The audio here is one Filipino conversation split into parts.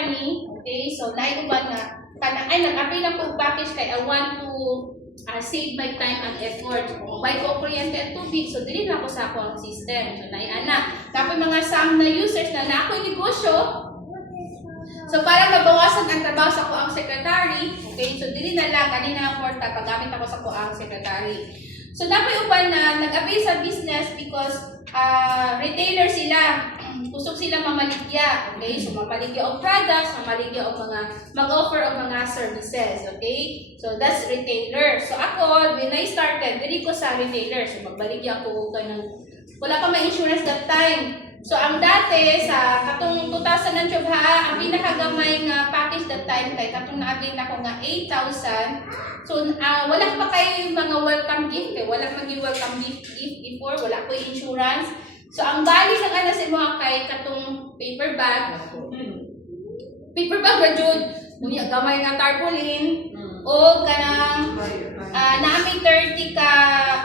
company, okay? So naiuban na kanang ay nag-apply lang ko package kay I want to save my time and effort. Kung may ko kuryente at tubig, so dili na ako sa akong system. So naiana. Tapos mga SAM na users na ako'y negosyo. So para mabawasan ang trabaho sa ko ang secretary, okay? So dili na lang kanina ang portal paggamit ako sa ko ang secretary. So dapat uban na nag-apply sa business because retailer sila. Kusog sila mamaligya, okay? So mamaligya og products, mamaligya og mga mag-offer og mga services, okay? So that's retailer. So ako when I started, diri ko sa retailer. So magbaligya ako kanang wala pa may insurance that time. So ang dati sa katong 2012 ang pinakagamay nga package that time kay katong naabin ako nga 8,000. So wala pa kay mga welcome gift kay wala magi welcome gift before, wala ko insurance. So ang bali ng ana sa mga kay katong paper bag ra jud unya gamay nga tarpaulin o kanang naami 30 ka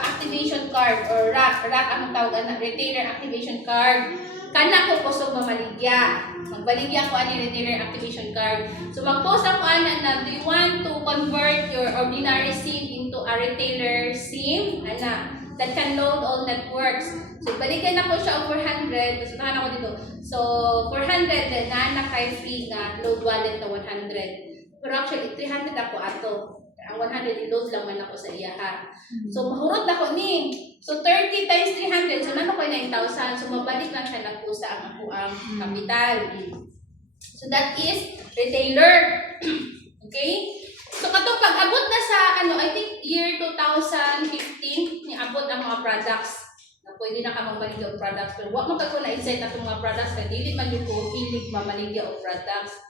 activation card or rack ang tawag na retailer activation card kana ko kusog mamaligya magbaligya ko ani retailer activation card. So mag-post ako ana na do you want to convert your ordinary SIM into a retailer SIM ana that can load all networks. So, balikan ako siya over 100. Tapos, nahan ako dito. So, 400, then na kay free na load wallet na 100. Pero actually, 300 ako ato. Ang 100, i-load lang man ako sa iya ha. So, mahurot na ko ni. So, 30 times 300. So, nano ko 9,000. So, mabalik lang siya lang po sa ako ang capital. So, that is retailer. Okay? So, katong pag-abot na sa, I think, year 2015, niabot ang mga products. Na pwede na ka mamaligya o products. Pero wag magkago na insight na itong mga products. Kaya dili man yung hilig mamaligya o products.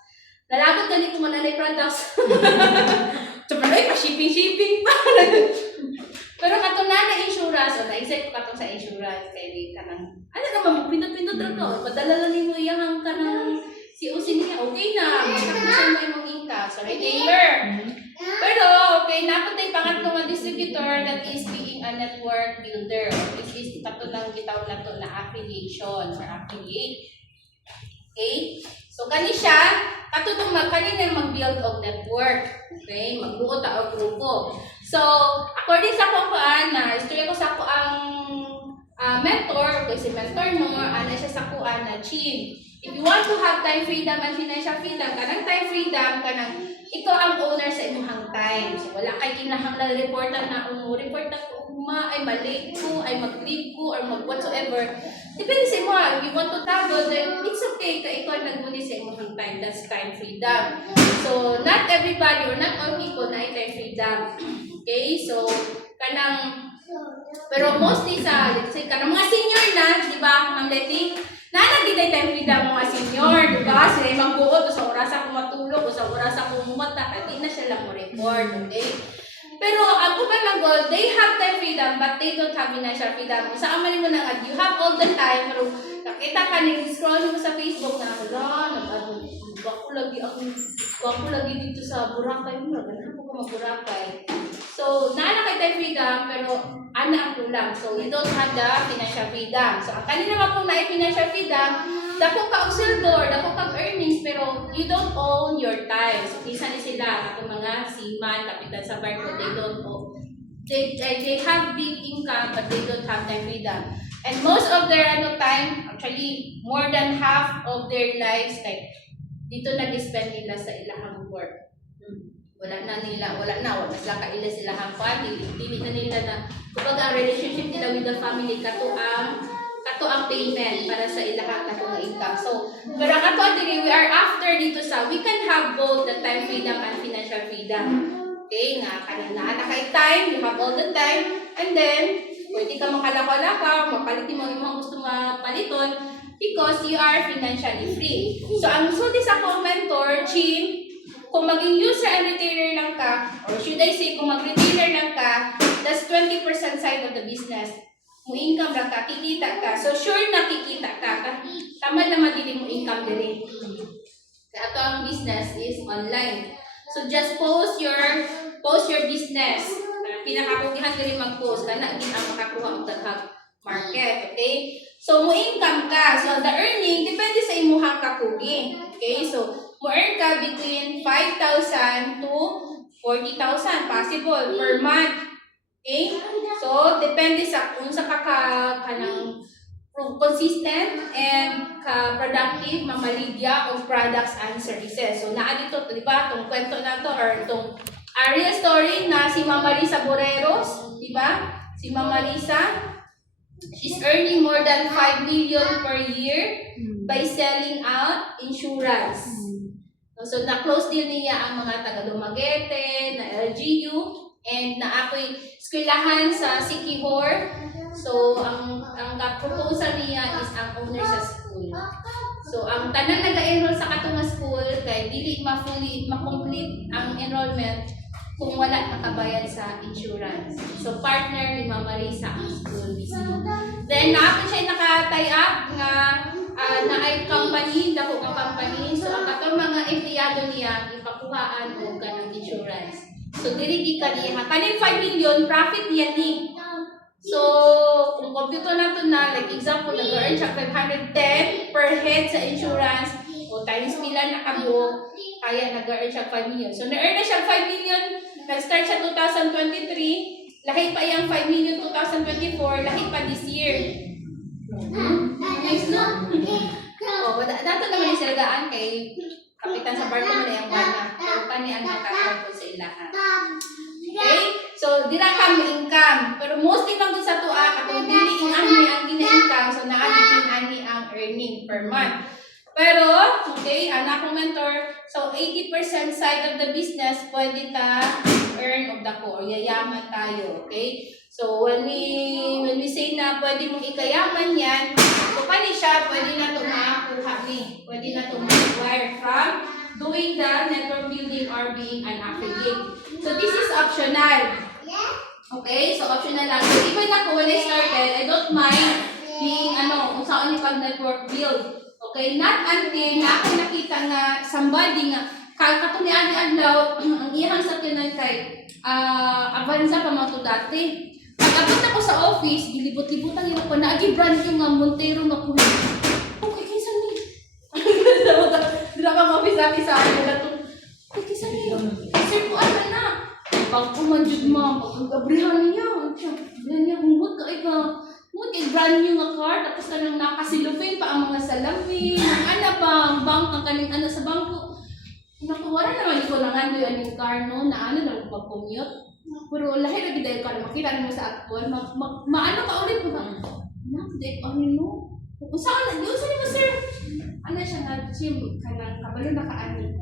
Nalabot na nito mananay products. So, pero pa-shipping pa. Pero katong na insurance, o na-insight ko katong sa insurance. Kaya di ka nang, ano naman, pindot-pindot lang ko. Padala lang nimo iyang ka ng COC niya. Okay na. Matapusan mo yung income. So, retailer. Pero, okay, napatay pangatlo nga distributor that is being a network builder. Which is, ito lang bitaw na to na affiliation or affiliate. Okay? So, kani siya, katutong kanina mag-build of network. Okay? Magbuo ta og grupo. So, according sa kung na istorya ko sa ko ang mentor, okay, si mentor mo, ano siya sa kuan na chief. If you want to have time freedom and financial freedom, kanang time freedom, kanang ikaw ang owner sa imong time. So, wala kay kinahanglan reportan na report na ko ay malate ko, ay mag-leave ko, or mag-whatsoever. Depende sa imo. If you want to travel, then it's okay ka ikaw nagmuli sa imong time. That's time freedom. So, not everybody or not all people na ay time freedom. Okay? So, kanang pero mostly sa, let's say, kanang mga senior na, di ba, Ma'am Letty? Nanagitay time freedom mga senior, di ba? Sila yung magbuot, o sa oras ako matulog, o sa oras ako mumata, hindi na sila mo report, okay? Pero ako pa mag-goal, they have time freedom, but they don't have financial freedom. Sa amalin mo na nga, you have all the time, pero nakita ka, nag-scroll mo sa Facebook na, wako lagi dito sa Boracay, ganun ko mag-Boracay. So, kay time freedom, pero ang kulang. So, you don't have the financial freedom. So, ang kanina naman kung financial freedom, dako ka og sweldo or dako ka earnings, pero you don't own your time. So, isa ni sila, atong mga seaman, kapitan sa barko, they don't own. They have big income, but they don't have time freedom. And most of their time, actually, more than half of their lives, like, dito nag-spend nila sa ilahang work. Wala na sila kaila sila hangpan, dili na nila na, kumbaga ang relationship nila with the family, kato ang payment para sa ilahang kato ang income. So, pero kato dili, we are after dito sa, we can have both the time freedom and financial freedom. Okay, kanina kay time, you have all the time, and then, pwede ka makalakaw-lakaw, mapalit mo yung mga gusto mapaliton, because you are financially free. So, ang sulti sa mentor, Chin, kung maging user and retailer lang ka, or should I say, kung mag-retailer lang ka, that's 20% side of the business. Kung income lang ka, kikita ka. So, sure na kikita ka. Tama naman din mo income din. Kaya ito ang business is online. So, just post your business. Pinakakugihan din mag-post. Kana, hindi ang makakuha ang daghang market. Okay? So, mo income ka. So, the earning, depende sa imuhang kakugi. Okay? So, mo-earn ka between 5,000 to 40,000 possible per month. Okay? So, depende sa kung sa kanang consistent and productive mamaligya of products and services. So, naa dito, di ba, itong kwento na to or itong real story na si Mama Risa Boreros, di ba? Si Mama Risa, she's earning more than 5 million per year by selling out insurance. So, na-close deal niya ang mga taga Dumaguete, na LGU, and na ako'y eskwelahan sa Siquijor. So, ang proposal niya is ang owner sa school. So, ang tanan nag-enroll sa katong school, kaya dili ma-complete ang enrollment kung wala nakabayad sa insurance. So, partner ni Mama Risa ang school mismo. Then, naapon siya naka-tie up nga na ay company, dako ka company. So, ang katong mga empleyado niya, ipakuhaan o ka ng insurance. So, diri ka niya. Kanin 5 million, profit niya ni. So, kung computer na ito na, like example, nag-earn siya 510 per head sa insurance, o times pila na kabuo, kaya nag-earn siya 5 million. So, na-earn na siya 5 million, nag-start siya 2023, lahit pa yung 5 million 2024, lahit pa this year. Nice, no? O, dato naman yung siragaan kay kapitan sa barko mo na yung wana. Pero kani ang nakakawin sa ilahan. Okay? So, dira ka mo income. Pero mostly pag sa tuwa, katong dili ang gina-income, so naadipin ani ang earning per month. Pero, okay, ang akong mentor, so 80% side of the business, pwede ta earn of the core. Yayaman tayo, okay? So, when we say na pwede mong ikayaman yan, so pani siya, pwede na ito makakuha ni. Pwede na ito ma-acquire from doing the network building or being an affiliate. So, this is optional. Okay? So, optional lang. So, even ako, when I started, I don't mind being, kung saan yung pag-network build. Okay? Not until na ako nakita nga somebody nga, katunian daw, ang iyang sakyanan kay Avanza pa mga dati. Pag-abot ako sa office, gilibot-libutan yun ako, naagi-brand yung Montero na kulay. Okay, kaysa ni. Dila ka office natin sa akin na ito. Okay, kaysa ni. Sir, po ano na? Pag pumanjud mo, pag-abrihan niya. Abrihan niya, humot ka ika. Humot ka, brand new nga car. Tapos ka nang nakasilupin pa ang mga salamin. Ang ang bank, ang kaning sa bangko. Nakuwala naman ko lang ano yung car no, na lang pag-commute. Pero lahir lagi dahil ka makita mo sa actual, maano ka ulit mo ba? Nakdate, no? Kung saan ni mo sir? Ano siya nga, chim, kanang kabalo na kaani.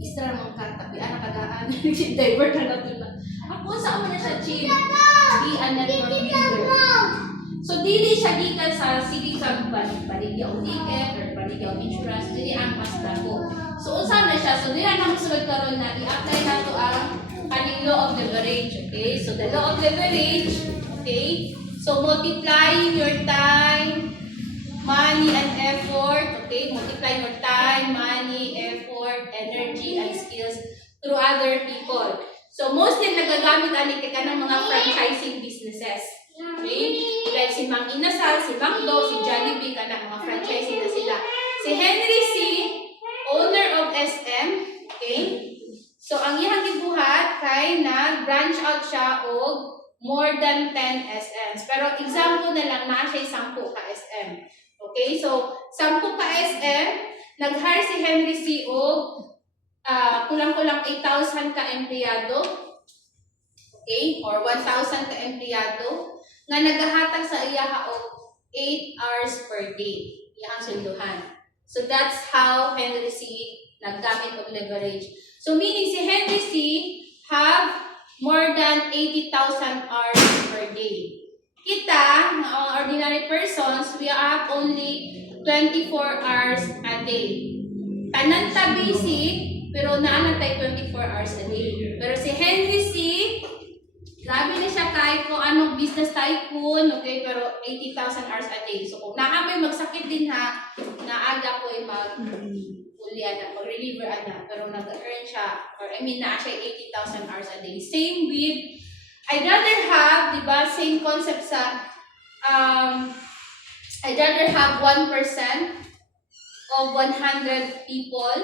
Istra mong katabi, kagaan. Divert na natin na. Ako, saan mo na siya, chim? Di, so, dili siya gikan sa sige kang baligya o ticket or baligya o insurance, dili ang mas dako. So, unsa na siya? So, dili na masunod karon na i-apply na to ang kaning law of leverage, okay? So, the law of leverage, okay? So, multiplying your time, money, and effort, okay? Multiply your time, money, effort, energy, and skills through other people. So, mostly nagagamit ani ka ng mga franchising businesses. Okay? Like si Mang Inasal, si Macdo, si Jollibee, ka na mga franchising na sila. Si Henry C., owner of SM, okay? So, ang iyang gibuhat kay nag-branch out siya og more than 10 SMs. Pero example na lang na siya 10 ka SM. Okay? So, 10 ka SM, nag-hire si Henry C. og kulang-kulang 8,000 ka empleyado. Okay? Or 1,000 ka empleyado nga nagahatag sa iya og 8 hours per day. Iyang sunduhan. So, that's how Henry C. naggamit og leverage. So, meaning si Henry C. have more than 80,000 hours per day. Kita, mga ordinary persons, we have only 24 hours a day. Tanan ta busy, pero naanad tayo 24 hours a day. Pero si Henry C., grabe na siya kahit kung anong business tycoon, okay, pero 80,000 hours a day. So, kung nakamay magsakit din ha, naaga ko ay mag-reliever pero nag-earn siya, or na siya 80,000 hours a day. Same with, I'd rather have, di ba, same concept sa, I'd rather have 1% of 100 people,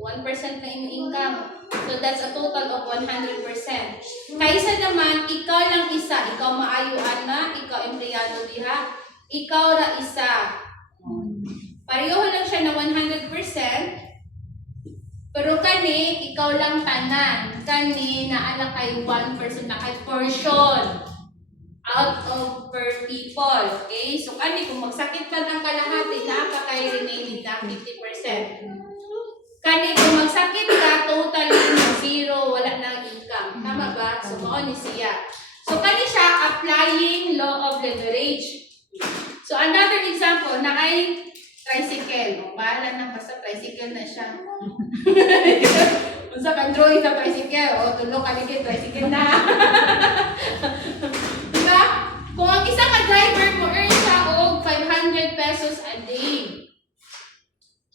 1% na yung income. So that's a total of 100%. Kaysa naman, ikaw lang isa, ikaw maayuan na, ikaw empleyado diha, ikaw ra isa. Pareho lang siya na 100%, pero kani, ikaw lang tanan. Kani, naala kay 1% na kay portion out of per people. Okay? So kani, kung magsakit pa ng kalahati, napa kay remaining na 50%. Kani, kung magsakit ka, totally zero, wala nang income. Tama ba? So, mao ni siya. So, kani siya applying law of leverage. So, another example, na kay tricycle. Bahala na, basta tricycle na siya. Kung sa kan-drawing sa tricycle, tulog ka ligid, tricycle na. Diba? Kung ang isa ka driver mo, earn siya og 500 pesos a day.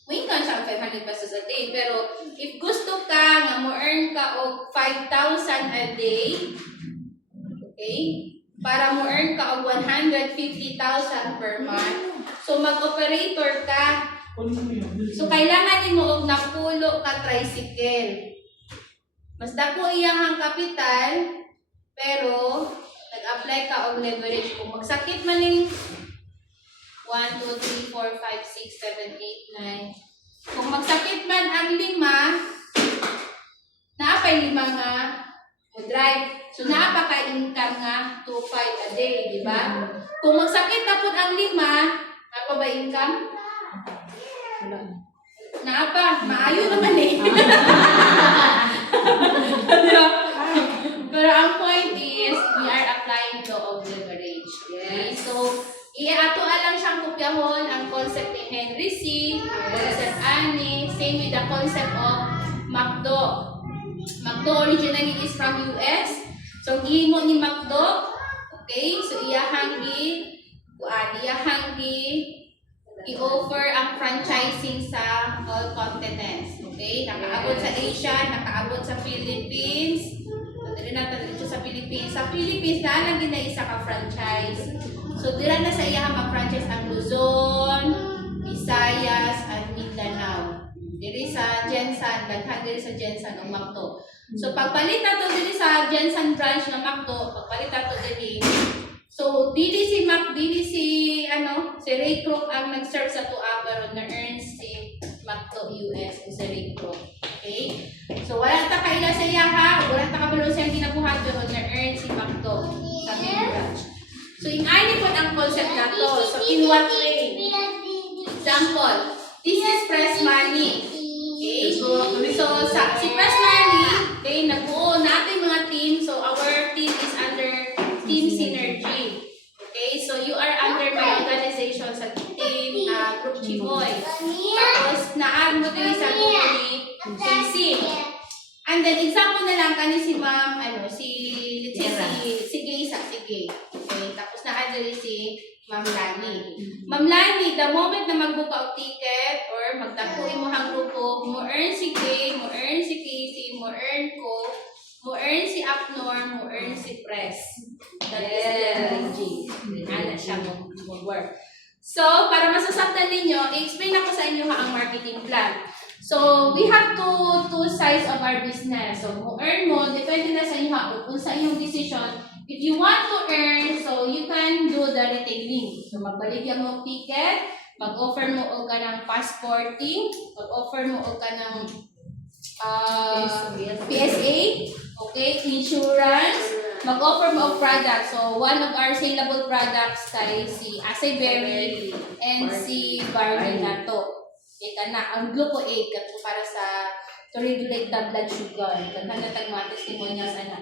May income siya 500 pesos a day. Pero, if gusto ka nga mo earn ka og 5,000 a day, okay? Para mo earn ka og 150,000 per month. So, mag-operator ka. So, kailangan mo og napulo ka tricycle. Mas dako iyang ang kapital, pero nag-apply ka og leverage. Kung magsakit man ning 1, 2, 3, 4, 5, 6, 7, 8, 9. Kung magsakit man ang 5, naapay 5 nga drive. So, naapa ka income nga 2,500 a day, di ba? Kung magsakit na po ang 5, naapa ba income? Naapa, maayo naman eh. Pero ang point is, we are applying law of leverage. Okay? So, iato lang siyang kopyahon ang concept ni Henry C., concept ani, same with the concept of McDo. McDo originally is from US. So, gihimo ni McDo, okay? So, iyahang i-offer ang franchising sa all continents. Okay? Nakaabot sa Asia, nakaabot sa Philippines. Dili natin dito sa Philippines. Sa Philippines, na lang din na isa ka franchise. So, dira na sa iya mag-franchise ang Luzon, Visayas, at Mindanao. Diri sa Jensen, daghan diri sa Jensen ang McDo. So, pagpalit na to diri sa Jensen branch ng McDo, pagpalit na to diri. So, si Ray Kroc ang nag-serve sa tuwa, pero na-earn si McDo US o si Ray Kroc. Okay? So, wala ta kaila sa iya ha, wala ta kabalo sa ginabuhat, pero na-earn si McDo sa main branch. So, ingani po ang concept na to. So, in what way? Example, this is press money. Okay? So si press money, okay, nagbuo natin mga team. So, our team is under Team Synergy. Okay? So, you are under my organization sa team Group Chimoy. Tapos, naan mo din sa group ni Team. And then, example na lang, kani si ma'am, si Gay. Okay? Tapos, naan din si Ma'am Lani. Ma'am Lani, the moment na magbuka og ticket or magtapuin mo ang grupo, mo earn si Kay, mo earn si Casey, mo earn ko, mo earn si Upnorm, mo earn si Press. That is the Ana siya mo work. So, para masasaktan ninyo, i-explain ako sa inyo ang marketing plan. So, we have two sides of our business. So, mo earn mo, depende na sa inyo, kung sa inyong decision. If you want to earn, so you can do the retailing. So, magbaligyan mo ticket, mag-offer mo o ka ng passporting, mag-offer mo o ka ng PSA, okay, insurance, mag-offer mo o product. So, one of our saleable products kay si Acai Berry and si Barley Nato. Okay, na ang Gluco 8 para sa to regulate the blood sugar. Kana mga testimonials ana.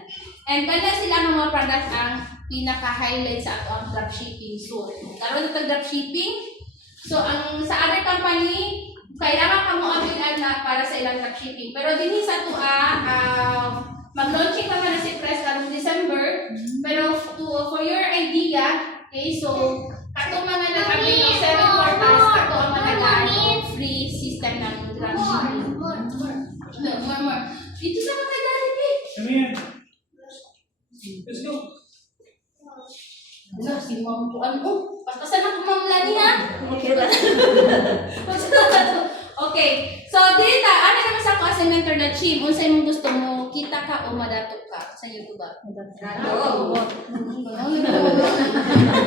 And kana sila ang mga products ang pinaka-highlight sa ato ang dropshipping. So, karon ito dropshipping. So, ang sa other company, kailangan ka mo avail na para sa ilang dropshipping. Pero dinhi sa tuwa, mag-launching naman na si Press karong December. Pero for your idea, okay, so kato mga nag-avail ng 7 quarters, kato ang mga free system ng dropshipping. More. Dito sa mga Jollibee. Come here. Let's go. na si Ma'am Juan. Oh, pastasan ako Ma'am Lani ha. Okay. So dito, ano naman sa ako as a mentor na team, unsay mong gusto mo kita ka o madato ka sa YouTube ba? Madato.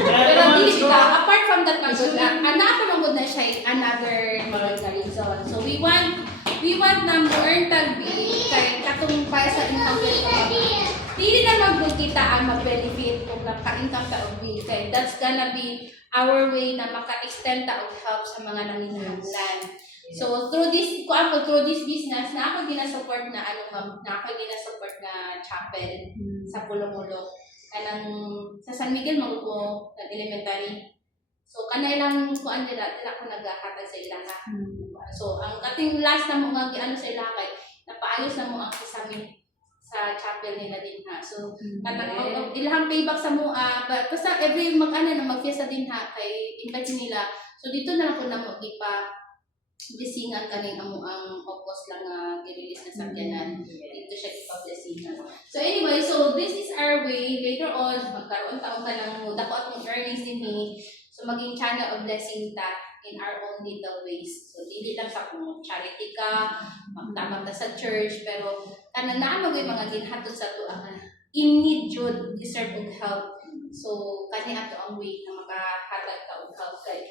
Pero dili ka, apart from that magud na, anak magud na siya another reason. So we want na mo earn tag kay katong para sa income rate. Dili na magud kita ang mag-benefit kung naka-income ta og bill kay that's gonna be our way na maka-extend ta og help sa mga nanginahanglan. So through this business na ako gina-support na gina-support na chapel sa Pulo-Pulo. Kanang sa San Miguel magko na elementary. So kanay lang kuan dila ko naghatag sa ilaha. So ang kating last na mo nga giano sa ilaha kay napaayos na mo ang kasami sa chapel nila din ha. So kanang ilahang payback sa mo basta every mag-ano na mag-fiesta din ha kay invite nila. So dito na ako na mo gipa blessingan kaning amo ang opos lang nga i-release na sakyanan. Dito siya ipa-blessingan. So anyway, so this is our way later on magkaroon taon ka lang mo dako atong earnings din ni. So maging channel of blessing ta in our own little ways. So dili lang sa kung charity ka, magtabang ta sa church pero kanang naa magoy mga ginhatod sa tuwa in need jud deserve og help. So kani ato ang way na makahatag ka og help kay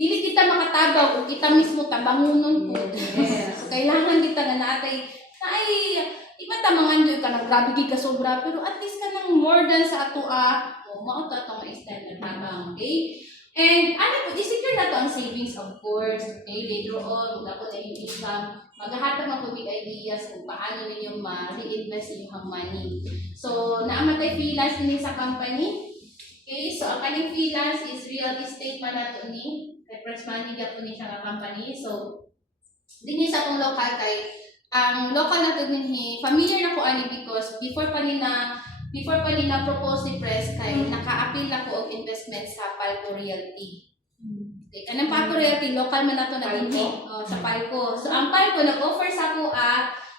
dili kita makatabaw o kita mismo tabangunon po. Yes. Kailangan kita nga natay iba tamangan doy ka nang grabe gid ka sobra pero at least ka nang more than sa ato mao ta tong extended tabang, okay? And ano po, i-secure na to ang savings of course. Okay, later on, dapat na yung income, maghahatag ng public ideas kung paano ninyo ma-reinvest yung money. So, naamatay freelance din sa company. Okay, so ang kaning freelance is real estate man nato ni reference money gapo ni siya nga company. So, dinhi sa akong local kay ang local nato dinhi familiar na ko ani because before pa nila propose ni press kay naka-appeal na ko og investment sa Palco Realty. Okay, kanang Palco Realty local man nato na dinhi sa Palco. So ang Palco nag-offer sa ako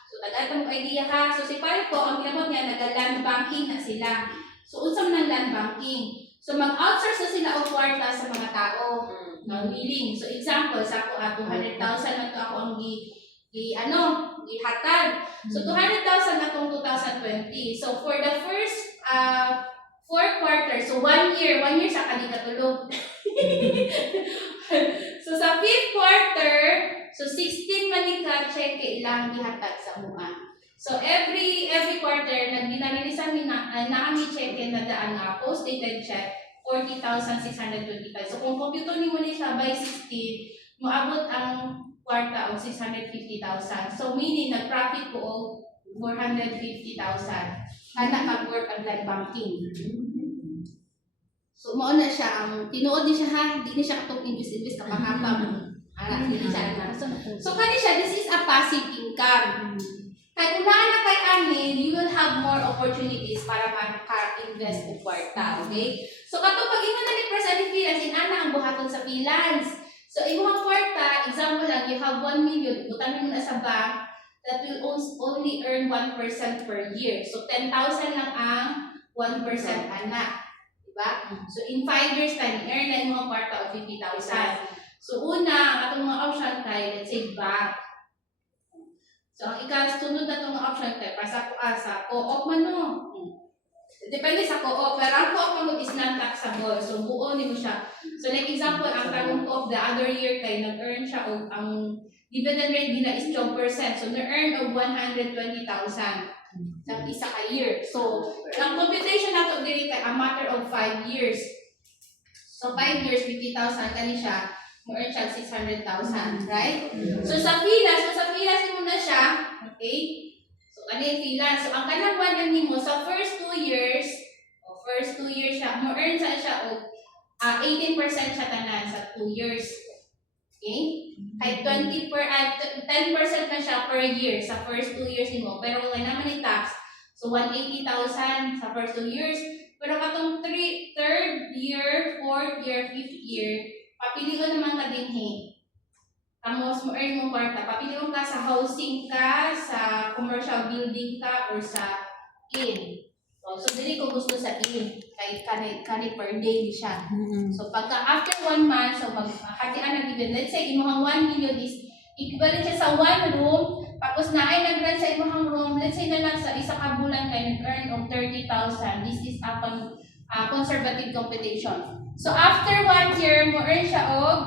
so nag-atong idea ha. So si Palco ang ginabot niya nag-land banking na sila. So unsa man ang land banking? So mag-outsource na sila og kwarta sa mga tao na willing. So example sa ako 200,000 na to ako ang ihatag. So 200,000 na tong 2020. So for the first 4 quarters, so 1 year sa katulog. So sa 5th quarter, so 16 man ka check ilang gihatag sa mua. So every quarter naginarilisan ni naami check na daan nga post-dated check 40,625. So kung computer nimo ni siya by 16, moabot ang kwarta og 650,000. So meaning nag-profit ko og 450,000. Kana mag-work ang land banking. So mao na siya ang tinuod ni siya ha, di ni siya katong invest kapahapa. Dili siya na. So kani siya, this is a passive income. Kaya kung na kay ani, you will have more opportunities para maka-invest og kwarta, okay? So katong pag ingon na ni press and freelance, ana ang buhaton sa freelance. So imong kwarta, example lang, you have 1 million, butang mo na sa bank, that will only earn 1% per year. So 10,000 lang ang 1% anak. Diba? So in 5 years time, earn na yung mga kwarta of 50,000. So una, ang atong mga option tayo, let's say bank. So ang ikasunod na itong option tayo, para sa co-op man no. Depende sa co-op, pero ang co-op mo is non-taxable. So buo mo siya. So like example, ang tagong co-op the other year tayo, nag-earn siya o ang dividend rate nila is 12%. So na-earn of 120,000 sa isa ka year. So ang computation nato diri kay a matter of 5 years. So 5 years, 50,000 kani siya, mo-earn siya 600,000, right? So sa freelance mo na siya, okay? So kani freelance. So ang kanang one nimo sa first 2 years, siya, mo-earn siya og 18% siya tanan sa 2 years. Okay? Kahit 10% na siya per year sa first 2 years nimo. Pero wala naman ni tax. So 180,000 sa first 2 years. Pero katong 3rd year, 4th year, 5th year, papilion naman ka dinhi. Kamos mo earn mo kwarta. Papilion ka sa housing ka, sa commercial building ka, or sa inn. So So dili ko gusto sa kay kani per day di siya. Mm. So pagka after 1 month, so maghatian na given. Let's say imong 1 million is equivalent siya sa 1 room. Tapos na ay nag-rent sa imong room. Let's say na lang sa isa ka bulan kay nag-earn og 30,000. This is upon conservative computation. So after 1 year, mo earn siya og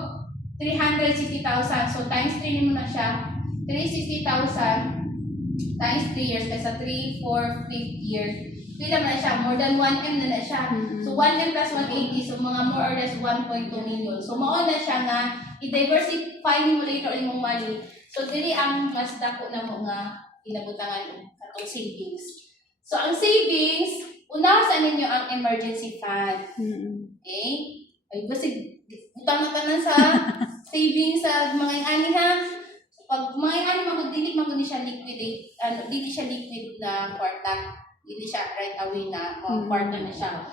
360,000. So times 3 mo na siya. 360,000 times 3 years kaysa 3, 4, 5th year. Pila na siya, more than 1M na siya. So 1M plus 180, so mga more or less 1.2 million. So mao na siya nga i-diversify mo later imong money. So dili ang mas dako na mo nga inabutangan atong savings. So ang savings, unawasan ninyo ang emergency fund. Okay? Ay kasi utang na tanan sa savings sa mga ani ha. Pag mga magdili maguni siya liquidate, dili siya liquid na kwarta. Hindi siya right away na kwarta na siya.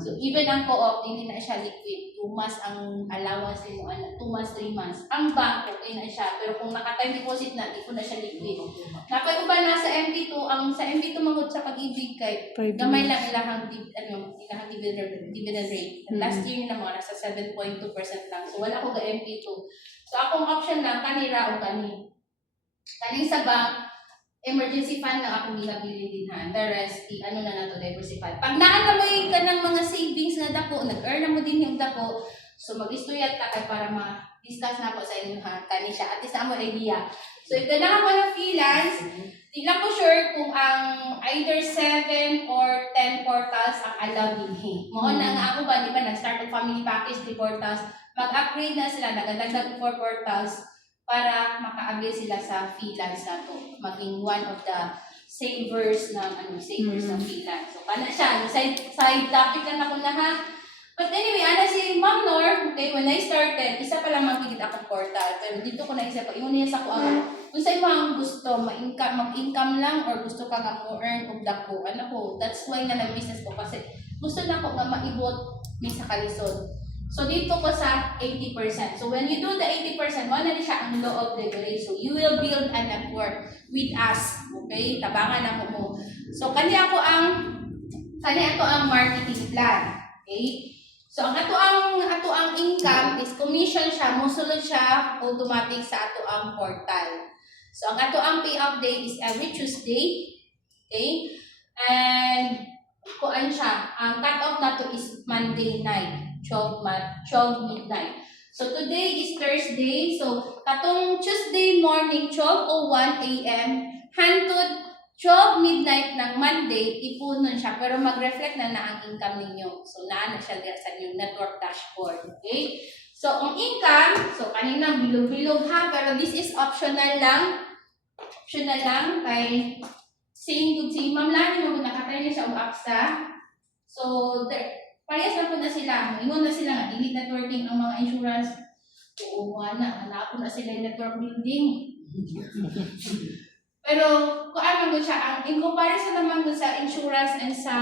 So even ang co-op hindi na siya liquid. 2 months ang allowance mo, 2 months, 3 months. Ang bank okay na siya, pero kung naka-time deposit na, di ko na siya liquid. Napay ko ba na sa MB2, ang sa MB2 magud sa pag-ibig kay gamay lang ilahang dividend rate. Last year na mga nasa 7.2% lang. So wala ko ga MB2. So akong option lang kanira o kani. Kaning sa bank, emergency fund na akong ginabili din ha. The rest, ano na nato diversify. Pag naan na may ka ng mga savings na dako, nag-earn na mo din yung dako, so mag-istuyat ka kay para ma-discuss na ako sa inyo ha. Kani siya, at least na mo idea. So if ganahan ko ng freelance, di lang ko sure kung ang either 7 or 10 portals ang allowed din. Mo na nga ako ba, di ba, nag-start ng family package, 3 portals, mag-upgrade na sila, nagdagdag 4 portals, para maka-avail sila sa freelance na to. Maging one of the savers ng ng freelance. So kana siya, yung side topic lang ako na ha. But anyway, si Ma'am Nor, okay, when I started, isa pa lang magigit akong portal. Pero dito ko naisip, yung niya sa ko kung sa imo ang gusto, mag-income lang or gusto ka nga mo earn og dako. That's why na nag-business ko kasi gusto na ko nga maibot ni sa kalisod. So dito ko sa 80%. So when you do the 80%, mo na siya ang law of leverage. So you will build a network with us. Okay? Tabangan na mo. So kanya ko ang marketing plan. Okay? So ang ato ang income is commission siya, mosulod siya automatic sa ato ang portal. So ang ato ang payout day is every Tuesday. Okay? And kuan siya, ang cut-off nato is Monday night. 12 midnight. So today is Thursday. So katong Tuesday morning 12:01 AM hangtod 12 midnight ng Monday ipunon siya pero mag-reflect na ang income ninyo. So naa na siya sa inyong network dashboard. Okay? So ang income, so kanina bilog-bilog ha, pero this is optional lang. Optional lang kay si Ma'am Lani mo nakatry na siya og AXA. So parehas na po na sila. Ingon na sila nga, delete networking ang mga insurance. Oo, hanapon na sila yung network building. Pero, kung ano siya, in comparison naman sa insurance and sa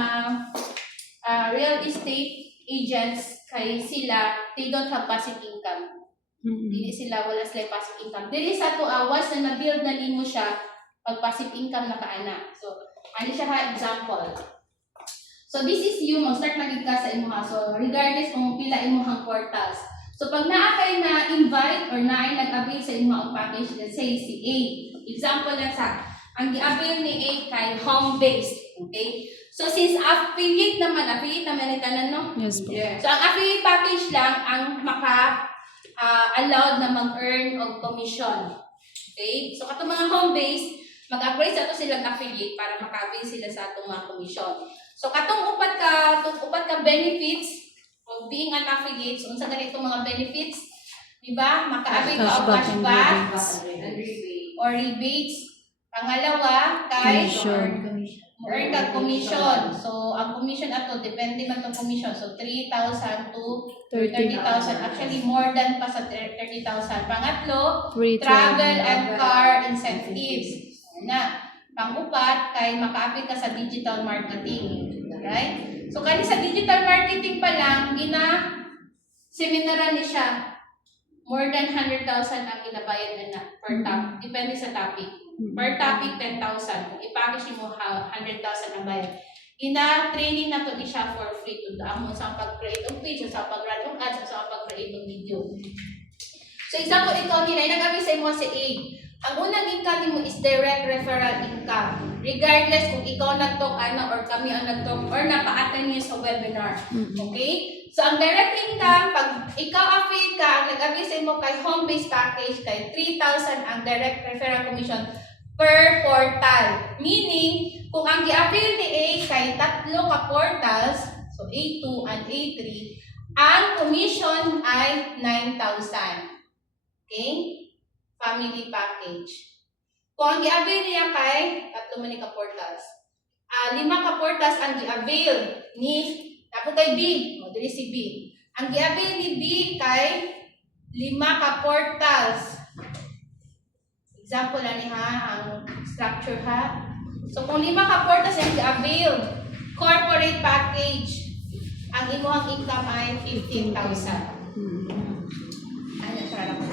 real estate agents, kay sila, they don't have passive income. Dili sila, wala sila passive income. Dili sa to, once na na-build na nimo siya, pag passive income na kaana. So, ano siya ka example? So this is you, mag-start magiging ka sa imuha. So regardless kung pila imuhang portals. So pag naa kay na invite or naa nag-avail sa imuhang package, let's say si A. Example lang sa, ang gi-avail ni A kay home-based. Okay? So since affiliate naman itanan no? Yes po. Yeah. So ang affiliate package lang ang allowed na mag-earn of commission. Okay? So katong mga home-based, mag-upgrade sa ito silang affiliate para maka-avail sila sa atong mga commission. So katong upat ka benefits of being an affiliate, so unsa ganito mga benefits, di ba? Maka-avail ka og cashback or rebates. Pangalawa, kay earn ka commission. So ang commission ato depende man tong commission. So 3,000 to 30,000. Actually more than pa sa 30,000. Pangatlo, travel and car incentives. Na. Pang-upat, kay maka-apply ka sa digital marketing. Right? So, kani sa digital marketing pa lang, seminaran ni siya. More than 100,000 ang ginabayad na per topic. Depende sa topic. Per topic, 10,000. Kung i-package mo, 100,000 ang bayad. Ina-training na to ni siya for free to amo sa pag-create ng page, sa pag-run ng ads, sa pag-create ng video. So example ito ni nagabi sa imo si A. Ang unang income mo is direct referral income. Regardless kung ikaw nag-talk or kami ang nag-talk or napa-attend niyo sa webinar. Okay? So ang direct income, pag ikaw affiliate ka, ang nag-avail sa imo kay home-based package, kay 3,000 ang direct referral commission per portal. Meaning, kung ang gi-avail ni A kay 3 ka portals, so A2 and A3, ang commission ay 9,000. Okay? Family package. Kung ang gi-avail niya kay 3 man ka portals, 5 ka portals ang gi-avail ni ako kay B, o dili si B. Ang gi-avail ni B kay 5 ka portals. Example ani ha, ang structure ha. So kung 5 ka portals ang gi-avail, corporate package, ang imuhang income ay 15,000. Ano siya ra ko?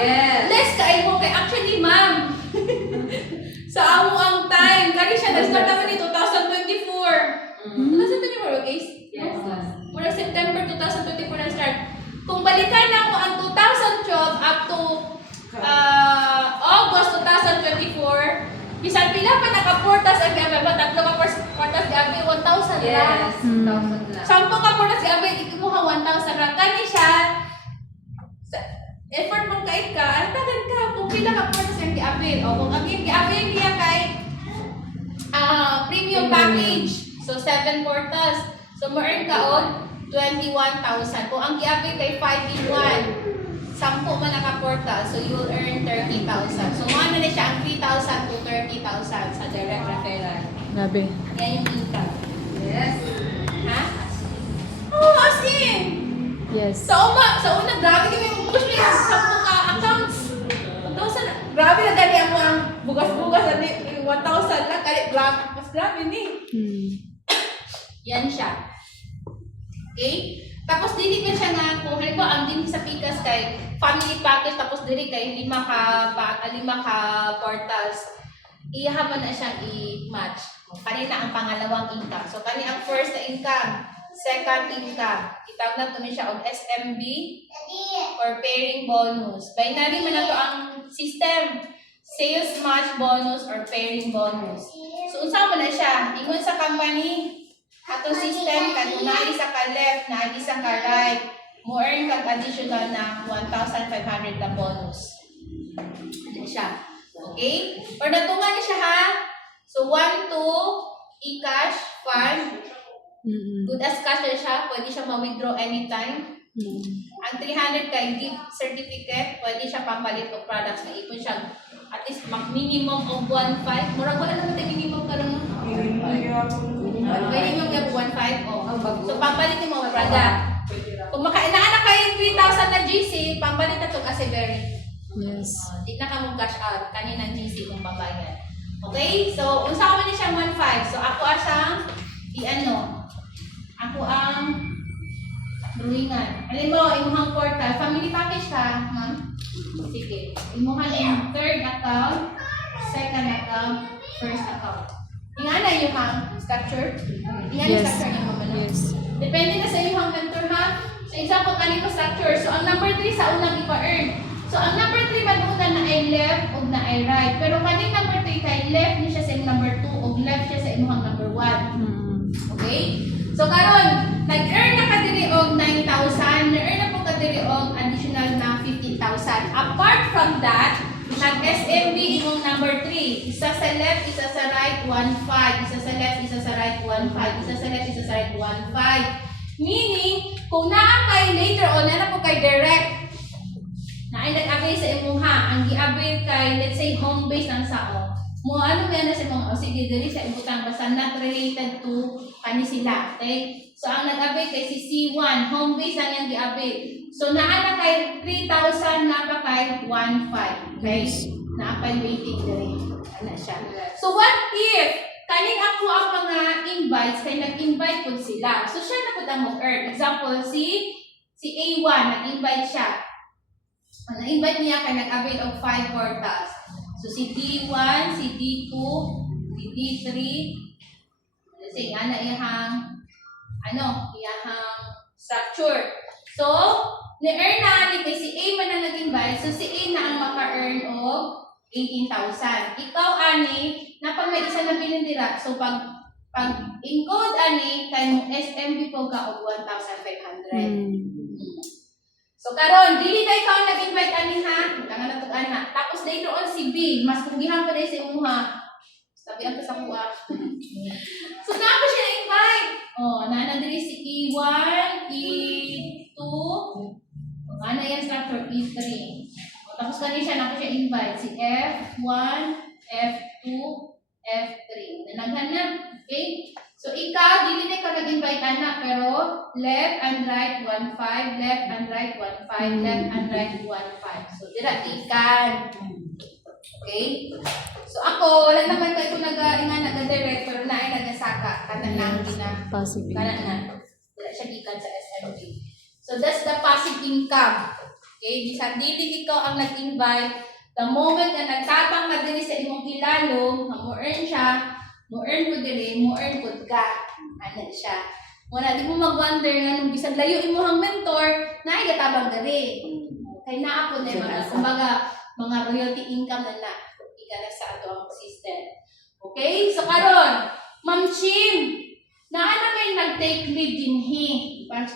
Yes. Less kay mo kay actually ma'am. Sa amo ang time, kani siya nag-start naman ni 2024. 2024 guys? Yes. Mula September 2024 na-start. Kung balikan na mo ang 2012 up to August 2024, bisan pila pa naka-portas ang gabi ba? 3 ka portas gabi, 1,000 lang. Yes. 1,000 lang. 10 ka portas gabi, ikimuha 1,000 lang. Kani siya, effort mong kait ka, ang tagal ka, kung pila ka portas ang gi-avail. O kung ang gi-avail niya kay premium package, so 7 portals. So, ma-earn ka on 21,000. Kung ang gi-avail kay 5-in-1, 10 man naka-portal, so you will earn 30,000. So, ano na siya, ang 3,000 to 30,000 sa direct referral. Grabe. Yan yung income. Yes. Ha? Oh, as in! Yes. Sa una, grabe kami push niya sa mga accounts. 1,000, grabe na dali ako ang bugas-bugas na 1,000 lang. Mas grabe ni. Yan siya. Okay? Tapos dili ka siya nga, kung halimbawa ang din sa Pikas kay family package, tapos dili kay 5 ka portals, iyahaman na siyang i-match. Kanina ang pangalawang income. So, kanina ang first na income, second income. Itawag na ito siya og SMB or pairing bonus. Binary man na ito ang system. Sales match bonus or pairing bonus. So, unsa man na siya? Ingon sa company, atong system, kung naali sa ka left, naali sa ka right, mo earn kag additional na 1,500 na bonus. Ano siya? Okay? Or natungan na siya ha? So, 1, 2, e-cash, fund. Good as cash na siya, pwede siya ma-withdraw anytime. Ang 300 kay gift certificate, pwede siya pampalit o products na ipon siya at least minimum of 1.5. Murag wala naman tayo minimum ka lang. Pwede mo gab 1.5 o. So pampalit mo ang product. Kung makailangan na kayo 3,000 na GC, pampalit na to kasi very. Yes. Di na ka mong cash out kaninang GC kung babayan. Okay? So unsa man ni siya 1.5. So ako asang ako ang drawingan. Halimbawa, imuhang portal, family package ka, ma'am? Sige. Imuhang yung third account, second account, first account. Ingana yung structure? Ingana yung structure niya, ma'am? Yes. Depende na sa iyong mentor, ha? So, example, kanino structure. So, ang number 3 sa unang ipa-earn. So, ang number 3 man una na ay left o na ay right. Pero kaning number 3 kay left niya siya sa number 2 o left siya sa imuhang number 1. Okay? So, karon nag-earn na ka diri og 9,000, na-earn na po ka diri og additional na 15,000. Apart from that, nag-SMB imong number 3. Isa sa left, isa sa right, 1.5. Isa sa left, isa sa right, 1.5. Isa sa left, isa sa right, 1.5. Meaning, kung naa kay later on, na po kay direct, na ay nag-avail sa imuha, ang gi-avail kay, let's say, home base ng sao. Mo ano ba na sa mga sige diri sa ibutang basta not related to kani sila, okay? So ang nag-avail kay si C1, home base ang yang gi-avail. So naa na kay 3,000 na pa kay 1.5, okay? Naa pa waiting diri. Ana siya. So what if kaning ako ang mga invites kay nag-invite pud sila. So siya na pud ang mag-earn. Example si A1 nag-invite siya. Na-invite niya kay nag-avail og 5 portals. So, si D1, si D2, si D3, Kasi nga na iyahang structure. So, ni-earn na ni kay si A man ang nag-invite, so si A na ang maka-earn of 18,000. Ikaw, ani, na pag may isa na binindira, so pag encode, ani, kay mo SMB po ka og 1,500. So, karon dili na ikaw ang nag-invite, ani, ha? Tangan na itong anak. Tapos, later on si B, mas kugihan ko na sa imuha. Sabihan ko sa kuha. So, na siya na-invite. Nanadiri si E1, E2, ano yan structure? E3. Tapos kanina siya na siya invite. Si F1, F2, F3. Nanaghan na. Okay? So, ikaw, dili na ikaw nag-invite anak, pero left and right, 1, 5. Left and right, 1, 5. Left and right, 1, 5. So, diratikan. Okay? So, ako, wala naman kayo nag-direct, pero na ay nag-asaka. Kana lang Passive kana na. Wala siya gikan sa SMB. So, that's the passive income. Okay? Bisan dili ikaw ang nag-invite, the moment na nagtabang ka dili sa imong ilalom, mo-earn siya, mo-earn ko dili, mo-earn ko ka. Ano siya. Wala, di mo mag-wonder nga nung bisan layo imong mentor, na ay gatabang dili. Kaya naapod na yung mga, kumbaga, mga royalty income na igala sa ato ang system. Okay? So, karon, Ma'am Chim, namin nag-take leave din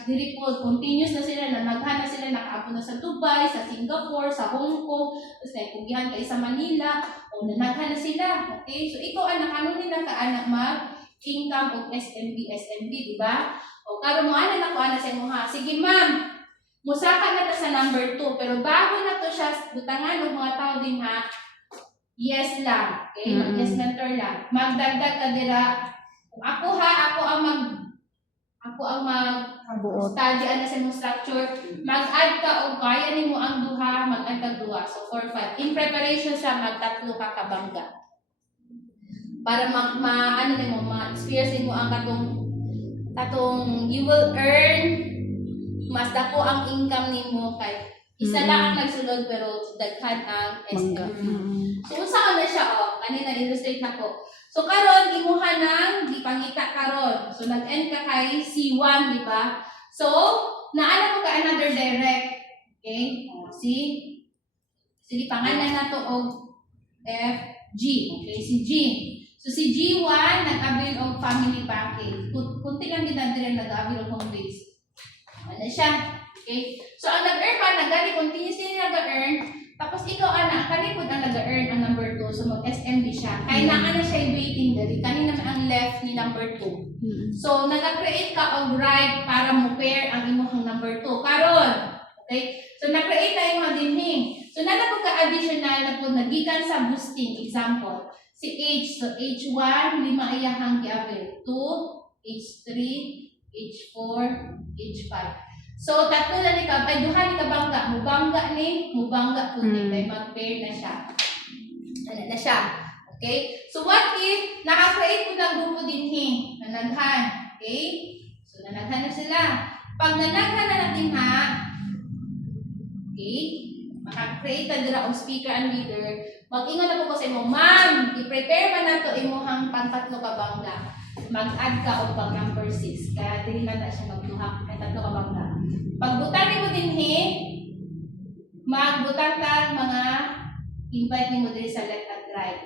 diri po, continuous na sila, naghanap sila, nakaapon na sa Dubai, sa Singapore, sa Hong Kong, tapos nagpugihan kayo sa Manila, o nanaghan na sila. Okay? So, ikaw anak, ano nila ka-anak mag-income of SMB, di ba? O, karon mo, anak ako, anak sa inyo ha. Sige, ma'am, musaka na ta sa number 2, pero bago na to siya, butangan ng mga tao din ha, yes lang. Okay? Mag-yes mentor lang. Magdagdag ka dira. Kung ako ang mag-study na sa mong structure, mag-add ka o kaya ni mo ang duha, mag-add ka duha. So, 4, 5. In preparation siya, mag-tatlo ka kabangga. Para ma-experience mo ang katong you will earn mas dako ang income nimo kay isa lang ang nagsulod pero daghan ang SM. So unsa na siya kanina illustrate nako. So karon imuha nang gipangita karon. So nag-end ka kay C1, di ba? So naana mo ka another direct. Okay? Sige pangalan nato og FG. Okay, si G. So si G1 nag-avail og family package. Kunti lang din dire nag-avail og home base. Ano siya? Okay? So, ang nag-earn pa, continuously nag-earn, tapos ikaw, anak, kanipod ang nag-earn ang number 2, so mag-SMB siya. Kaya na siya waiting dali. Kanina ang left ni number 2. So, nag-create ka of right para mo pair ang imuhang number 2. Karon, okay? So, nag-create na yung dinhing. So, nalapag ka additional na po, nagikan sa boosting. Example, si H. So, H1, 5 iyahang gi-avail. 2, H3, H4, H5. So, tatlo na ni ka, ay duha ni ka bangga. Mubangga kundi, kay mag-pair na siya. Ano na siya. Okay? So, what if, naka-create mo ng grupo din nanaghan. Okay? So, nanaghan na sila. Pag nanaghan na natin okay? Maka-create na dira o speaker and reader. Mag-ingat na po kasi mo, ma'am, i-prepare man na ito imuhang pang-tatlo ka bangga. Mag-add ka o pang number 6. Kaya dili na siya magduha kay tatlo ka bangga. Pagbutan mo din magbutang ka mga invite mo din sa left and right.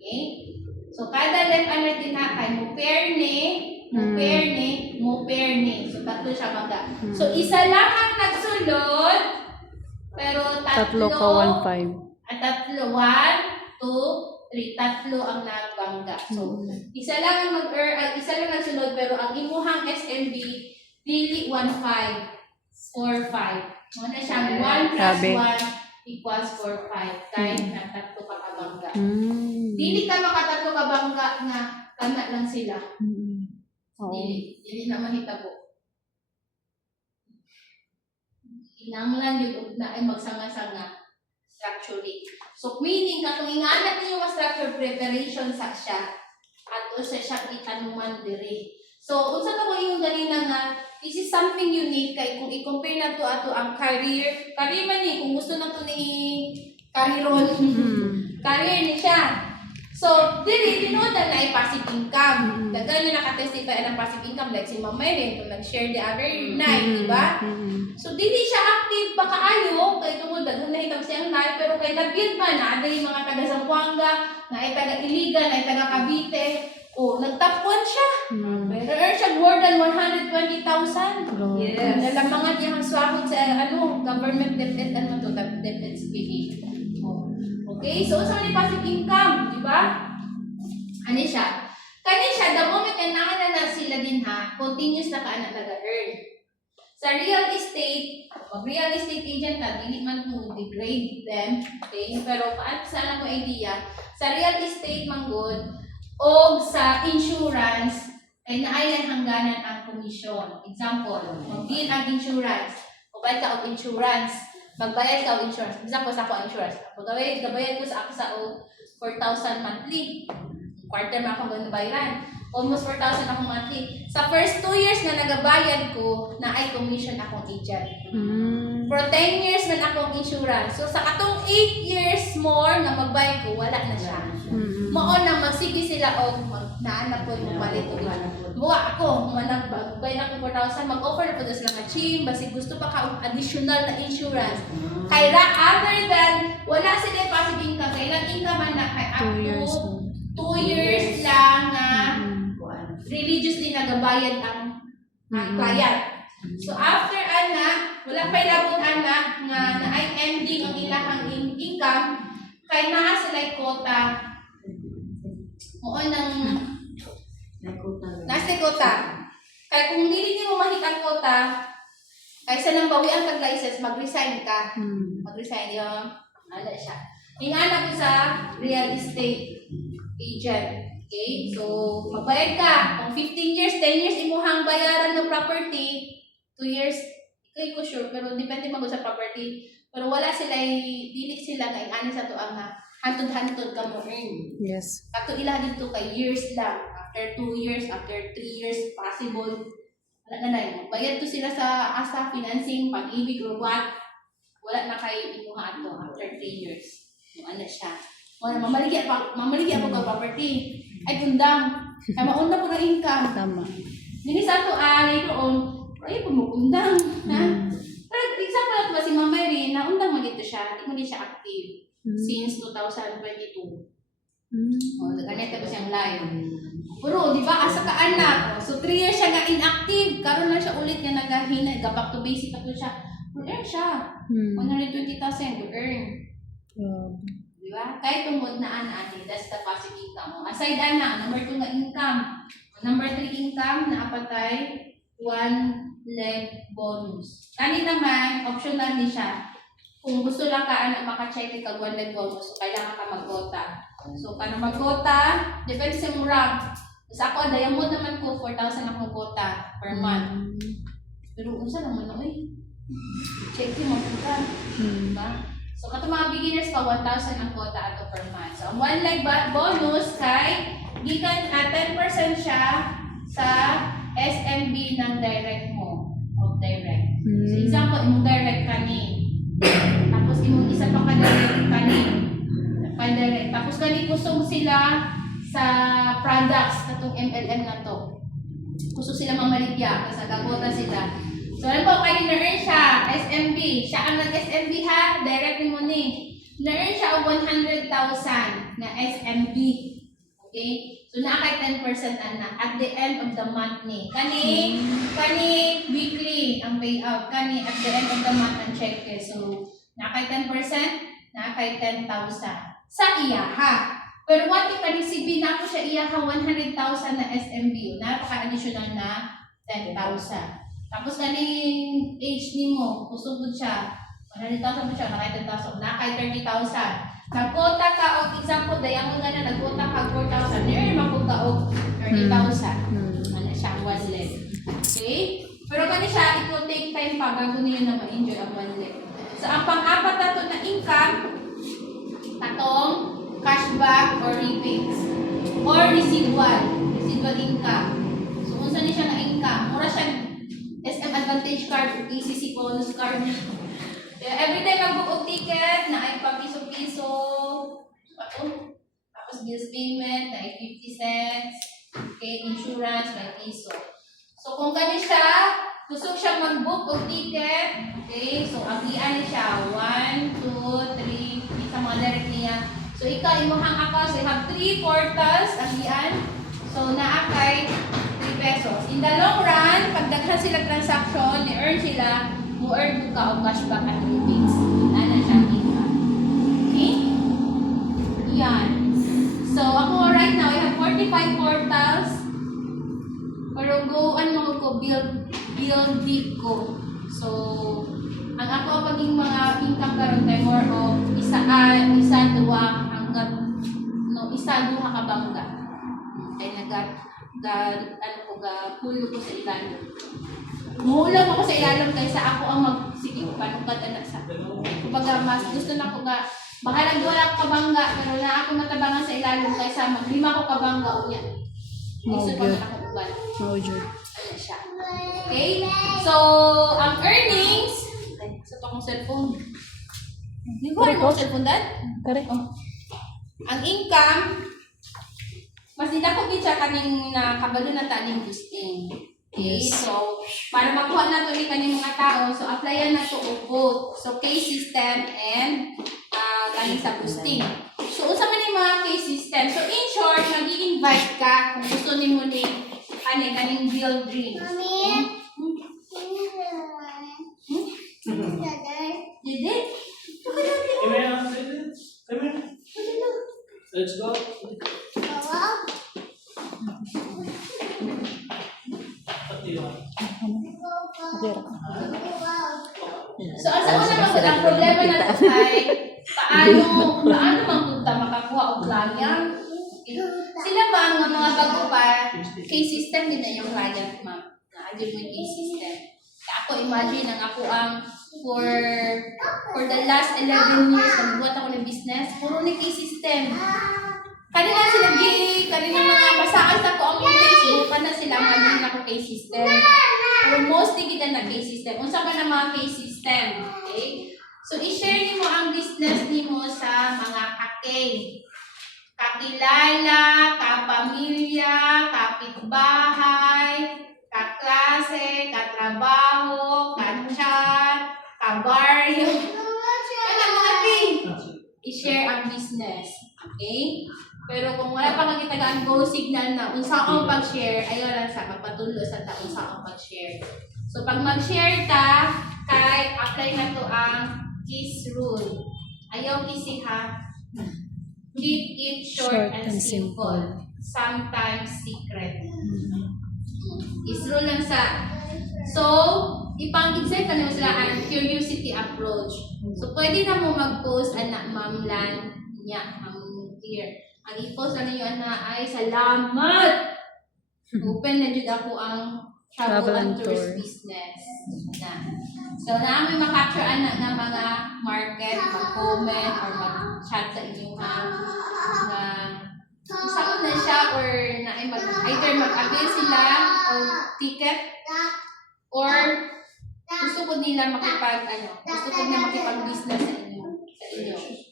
Okay? So kada left and right din kay mo pair ni. So tatlo siya bangga. So isa lang ang nagsulod pero tatlo ka 1-5. At tatlo 1, 2, 3, tatlo ang nagbangga. So, isa lang ang isa lang nagsunod pero ang imuhang SMB dili 1, 5, 4, 5. Muna siya 1 plus 1 equals 4, 5. Kahit na tatlo ka kabangga. Dili ka makatatlo ka bangga nga kana lang sila. Dili na mahitabo. Kinahanglan yun na ay magsanga-sanga structurally. So, meaning, katong inganak ninyo nga structure preparation sa siya, at o siya itanuman diri. So, unsa to ko yung ganina nga, this is something unique, kay kung i-compare na to ato ang career man ni, kung gusto na to ni career ni siya. So, So, dili tinuod na ay passive income. Dagan na nakatestify ng passive income like si Ma'am Mary kung nag-share the other night, di ba? So, dili siya active pa kaayo kay tungod daghan na hitag siyang live pero kay nag-build man na aday mga taga Zamboanga, na ay taga Iligan, na ay taga Cavite, o nag-top 1 siya. Pero siya more than 120,000. Yes. Nalamangan niya ang swahod sa government DepEd DepEd speaking. Okay, so sa ni passive income, di ba? Ano siya? Kani siya, the moment na sila din ha, continuous na ka nag-earn. Sa real estate, pag real estate agent ka, dili man to degrade them, okay? Pero paano sana ko idea, sa real estate manggod, o sa insurance, ay naaylan hangganan ang commission. Example, mag-deal ang insurance, magbayad ka og insurance, magbayad ka og insurance. Example, sa ako ang insurance. Gabayad ko sa ako sa 4,000 monthly. Quarter na akong ganabayaran. Almost 4,000 akong monthly. Sa first 2 years na nagabayad ko, na ay commission akong agent. For 10 years man akong insurance. So sa katong 8 years more na magbayad ko, wala na siya. Mao nang magsige sila og naanak ko yung palit ko. Buwa ako, magbayad ako 4,000, mag-offer na po sila nga chim, basi gusto pa ka additional na insurance. Kaya other than, wala sila passive income, kailang income man na kay up to 2 years lang na religiously nagabayad ang client. So after wala pa ilabot nga na ay ending ang ilahang income, kay naa sila quota. Nasa kota. Kaya kung hindi mo mahitang kota, kaysa nang bawian kag license, mag-resign ka. Mag-resign yung, siya. Hingana ko sa real estate agent. Okay? So, magbayad ka. Kung 15 years, 10 years, imuhang bayaran ng property, 2 years, ikay ko sure, pero depende mo sa property. Pero wala sila, dili sila nga ingani sa to ang hantod-hantod ka mo earn. Yes. Kato ila dito kay years lang. After 2 years, after 3 years, possible. Wala na yun. Bayad to sila sa ASA, financing, pag-ibig, or what. Wala na kayo imuha ito after 3 years. Yung siya. Wala, mamaligya po ka property. Ay, kundang. Kaya maunda po na income. Tama. Hindi sa ito, later on, ay, pumukundang. Pero example natin ba si Ma'am Mary, naundang mo dito siya, hindi mo din siya active since 2022. Ganito ko siyang live. Pero, di ba, asa ka anak. So, 3 years siya nga inactive. Karoon na siya ulit nga nagahina. Back to basic ako siya. Earn siya. 120,000 to earn. Di ba? Kahit tungod na that's the passive income. Aside number 2 nga income. Number 3 income, na apatay, 1 leg bonus. Kani naman, optional ni siya. Kung gusto lang ka maka-check ka 1 leg bonus, so kailangan ka mag-quota. So, kano mag-quota, depende sa murag. Sa ako, diamond naman ko, 4,000 akong quota per month. Pero unsa naman ako check yung mag-quota. Diba? So, kato mga beginners pa, 1,000 ang quota ato per month. So, ang 1 leg bonus kay, gikan 10% siya sa SMB ng direct mo. O direct. So, example, imong direct kani. Tapos, imong isa pa ka-direct kani. Pa-direct. Tapos, kani kusog sila sa products katong MLM na to. Kusog sila mamaligya. Kasi nagagota sila. So, alam po, kani na-earn siya, SMB. Siya ang nag-SMB ha, direct mo ni. Na-earn siya o 100,000 na SMB. Okay? So, nakay 10% na at the end of the month ni. Kani weekly ang payout. Kani at the end of the month ang check. So, nakay 10%, nakay 10,000. Sa iya ha. Pero what if receive na ako siya iya ha 100,000 na SMB. Napaka-additional na 10,000. Tapos kaning age ni mo, kusugod siya. 100,000 mo siya, nakay 10,000, nakay 30,000. Nagkota ka, o example, dayang nga na nagkota ka 4,000, near makuta o 30,000. Ano siya, ang 1 leg. Okay? Pero kani siya, it will take time pa bago niyo na ma-enjoy ang 1 leg. So, ang pang-apat na to na income, katong cashback or rebates or residual income. So, unsa ni siya na income? Mura siya SM Advantage card, ECC bonus card. Kaya every time mag-book og ticket, na ay pag piso-piso, tapos bills payment, na 50 cents. Okay, insurance, may piso. So, kung kani siya, gusto siya mag-book o ticket. Okay, so, agian siya. 1, 2, 3, sa mga direct niya. So, ikaw, imuhang ako. So, you have 3 portals, agian. So, naakay 3 pesos. In the long run, pag daghan sila transaction, ni-earn sila, mo-earn ka o cashback at rebates. Ano siya, income. Okay? Yan. So, ako right now, I have 45 portals. Pero ano ko, build deep ko. So, ang ako paging mga income karon kay more of isa, duwa, hanggang, duha ka bangga. Kaya ano ko, pulo ko sa ilalim. Muulam ako sa ilalim kaysa ako ang magsigip panukad anak sa. Kumbaga, mas gusto na ko baka nagwala ko kabangga, pero na ako matabangan sa ilalim kaysa maglima ko kabangga o yan. Gusto pa na ako uban. Oh, Jud. Ano siya. Okay? So, ang earnings, sa to akong cellphone. Hindi ko rin akong cellphone, Dad? Correct. Oh. Ang income, mas nila ko siya kaning nakabalo na taning boosting. Okay, Yes. so para makuha na to ni kaning mga tao, so applyan na to og both. So case system and kaning sa boosting. So unsa man yung mga case system? So in short, nag-i-invite ka kung gusto nimo ni kaning build dreams. Okay? Dede? Let's go. So, asa ko naman ang problema na ito ay paano magpunta makakuha o client? Sila ba ang mga bago pa, case system din na yung client, ma'am? Na-adjust mo yung case system. Ako, imagine ang ako ang for the last 11 years na nagbuhat ako ng business, puro ni case system. Kanina sila kanina mga basaan sa ko ang Facebook, pa na sila magiging ako case system. Pero mostly kita na case system. Unsa ba na mga case system? Okay? So, i-share nimo ang business nimo sa mga kakilala, kapamilya, kapitbahay, kaklase, katrabaho, kachat, kabaryo. Ano mga thing? I-share ang business. Okay? Pero kung wala pa nakitagaan go signal na unsa akong pag-share, ayaw lang sa kapatulo sa taong sa akong pag-share. So pag mag-share ta, kay apply na to ang KISS rule. Ayaw kisi ha. Keep it short and simple. Sometimes secret. KISS rule lang sa. So, ipang-exert ka na sila ang curiosity approach. So, pwede na mo mag-post anak Ma'am Lan niya, Ma'am Dear. Ang i-post na ninyo ay salamat! Open na dyan ako ang travel and tours business. Na. So, namin makapture anak na mga market, mag-comment, or mag-chat sa inyo ha. Na usapon na siya or either mag-avail sila o ticket or gusto ko nila makipag-business sa inyo.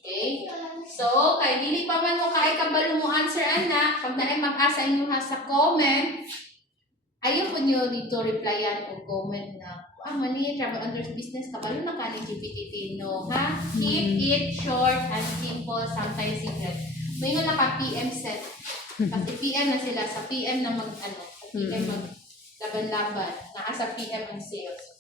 Okay? So, kay dili pa man mo kay kabalo mo answer ana, pag naay mag-asa inyo ha sa comment, ayaw po niyo dito replyan o comment na mani travel under business kabalo na kani GPT no ha. Keep it short and simple, sometimes secret. Mayon na ka PM set. Kasi PM na sila sa PM na PM mag laban-laban, naa sa PM ang sales.